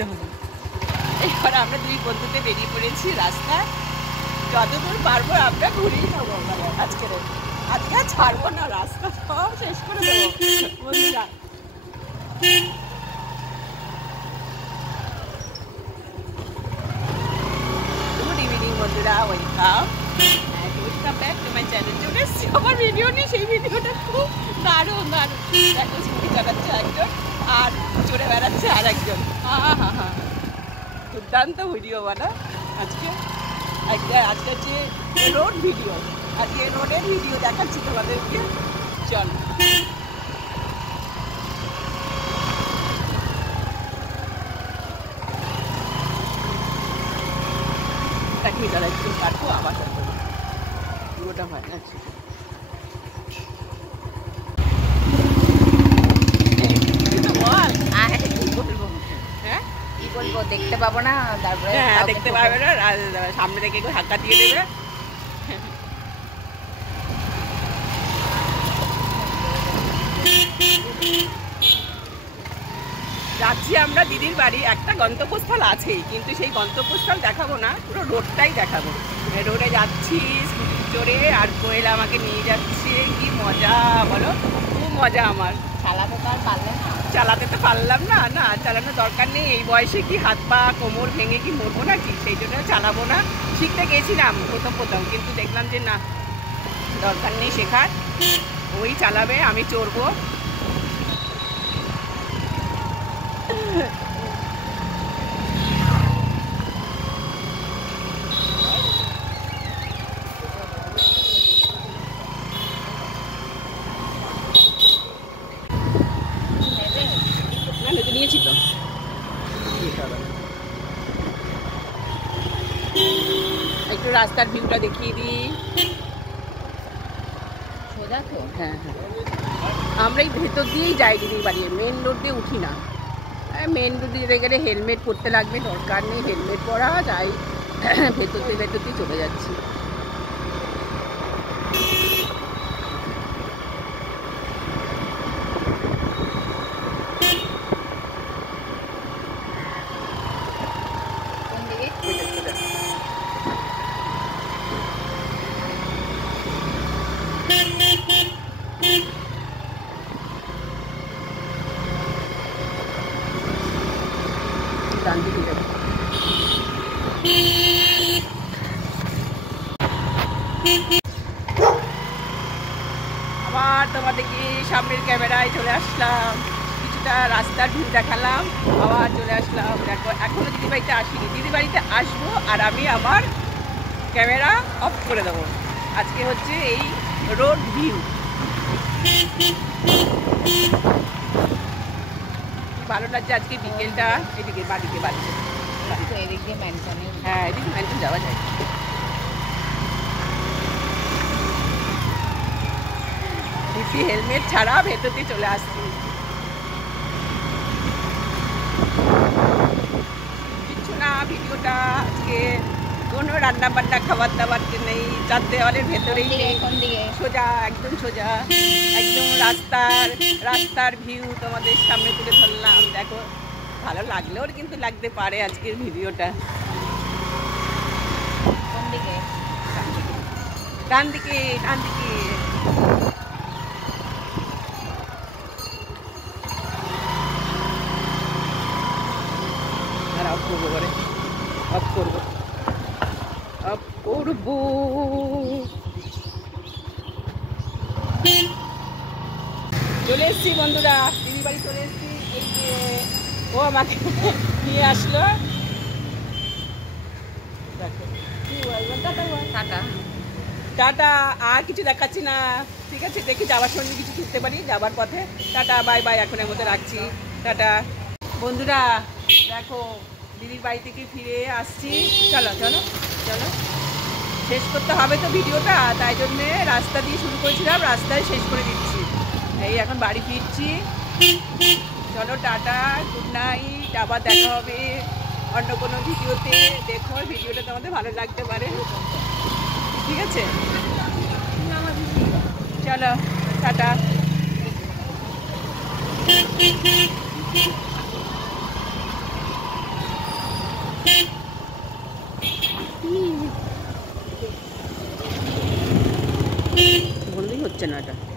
এবার আমরা দুই বন্ধুতে বেরিয়ে পড়েছি রাস্তায়, যতদূর পারবো আমরা ঘুরেই নেবো। আজকে আজকে ছাড়বো না, রাস্তা সব শেষ করে দেবো বন্ধুরা। গুড ইভিনিং বন্ধুরা, welcome back to my channel. চলে এসছি আমার ভিডিও নিয়ে, সেই ভিডিওটা খুব দারুণ দারুণ। দেখো স্কুটি চালাচ্ছে একজন আর চড়ে বেড়াচ্ছে আর একজন। হা দুর্দান্ত ভিডিও বানা আজকে। আজকে হচ্ছে রোড ভিডিও, আজকে রোডের ভিডিও দেখাচ্ছি তোমাদেরকে। চল এক মিটার একটু কাটবো, আবার পুরোটা হয় না। বলবো দেখতে পাবো না, তারপরে হ্যাঁ দেখতে পারবে না, সামনে থেকে একটু ধাক্কা দিয়ে দেবে। যাচ্ছি আমরা দিদির বাড়ি, একটা গন্তব্যস্থল আছেই, কিন্তু সেই গন্তব্যস্থল দেখাবো না, পুরো রোডটাই দেখাবো। রোডে যাচ্ছি স্কুটি চড়ে, আর কোয়েল আমাকে নিয়ে যাচ্ছে। কি মজা বলো, খুব মজা। আমার চালাতে তো আর পারলে না, চালাতে তো পারলাম না, না চালানোর দরকার নেই। এই বয়সে কি হাত পা কোমর ভেঙে কি মরবো নাকি, সেই জন্য চালাবো না। শিখতে গেছিলাম প্রথম, কিন্তু দেখলাম যে না, দরকার নেই শেখার। ওই চালাবে, আমি চড়বো। নিয়েছি তো, একটু রাস্তার ভিউটা দেখিয়ে দিই। সোজা তো? হ্যাঁ হ্যাঁ, আমরা এই ভেতর দিয়েই যাই দিদির বাড়ি, মেন রোড দিয়ে উঠি না। মেন রোড দিয়ে গেলে হেলমেট পরতে লাগবে, দরকার নেই হেলমেট পরা, যাই ভেতর দিয়ে চলে যাচ্ছি। আবার তোমাদেরকে সামনের ক্যামেরায় চলে আসলাম, কিছুটা রাস্তার ভিউ দেখালাম, আবার চলে আসলাম। দেখো এখনো দিদিবাড়িতে আসিনি, দিদিবাড়িতে আসবো আর আমি আমার ক্যামেরা অফ করে দেবো। আজকে হচ্ছে এই রোড ভিউ। ভালো লাগছে আজকে বিকেলটা। এদিকে বাড়িতে এদিক দিয়ে ম্যানশনে, হ্যাঁ এদিকে ম্যানশন যাওয়া যায়। দিদি হেলমেট ছাড়া ভেতর দিয়ে চলে আসছি। কিছু না, ভিডিওটা আজকে কোনো রান্না বান্না খাবার দাবার নেই, চার দেওয়ালের ভেতরেই সোজা, একদম সোজা, একদম রাস্তার ভিউ তোমাদের সামনে তুলে ধরলাম। দেখো ভালো লাগলেও কিন্তু লাগতে পারে আজকের ভিডিওটা। কোন দিকে? ডান দিকে অফ করবো, অফ করবো। চলে এসছি বন্ধুরা, দিদির বাড়ি চলে এসছি। এই যে ও আমাকে নিয়ে আসলো। টাটা, আর কিছু দেখাচ্ছি না, ঠিক আছে? দেখি যাওয়ার সময় কিছু ছুটতে পারি, যাবার পথে। টাটা, বাই বাই, এখনের মধ্যে রাখছি, টাটা। বন্ধুরা দেখো দিদির বাড়ি থেকে ফিরে আসছি। চলো শেষ করতে হবে তো ভিডিওটা, তাই জন্যে রাস্তা দিয়ে শুরু করেছিলাম, রাস্তায় শেষ করে দিচ্ছি। এই এখন বাড়ি ফিরছি। চলো টাটা, গুড নাইট, আবার দেখা হবে অন্য কোনো ভিডিওতে। দেখো ভিডিওটা তোমাদের ভালো লাগতে পারে, ঠিক আছে? চলো টাটা। হচ্ছে না এটা।